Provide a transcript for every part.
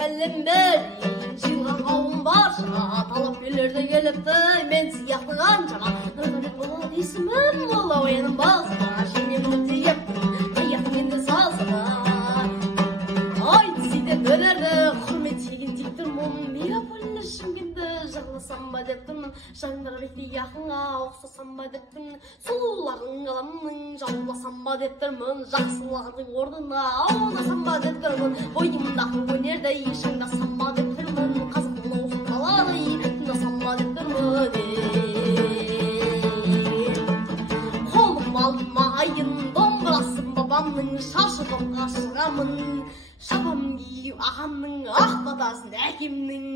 сәлем берейін, жиылған қауым барша, талапкерлерді келіпті, мен сияқты қаншама. Нұрғалет болады есімім, ол ауаның басына, шенемді тиеппін, аяқым енді салсына. Ай, тізейден өлерді, құрмет егін тек тұрмын, мегаполині Шымкентті жағыласам ба деп тұрмын, жаңдар бекті яқынға ұқсасам ба деп тұрмын, сұлулардың қаламның жауласам ба деп тұрмын, жақсылардың орнына аунасам ба деп тұрмын, бойымдағы өнерді шаңдасам ба деп тұрмын, қазақтың оқыталары тыңдасам ба деп тұрмын. Қолым алдым айын домбырасын бабамның, шашы топқа шығамын, шапам киіп ағамның, ақ батасын әкемнің,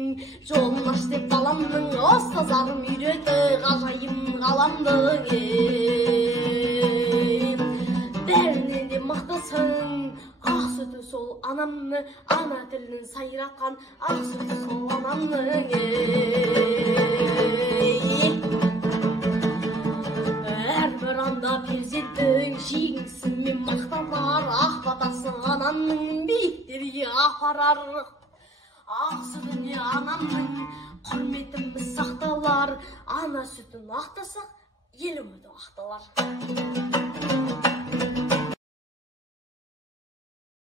жолын аш деп баламның, ұстаздарым үйреті ғажайым ғаламдың. Бәрінен де мақтасың, ақ сүті сол анамны, ана тілін сайратқан, ақ сүті сол анамның. Әрбір анда перзенттің жеңісімен мақтанар, ақ батасын анамның биіктерге апарар. Ақ сүтіне анамның құрметіміз сақталар, ана сүтін ақтасақ, елімізді ақталар.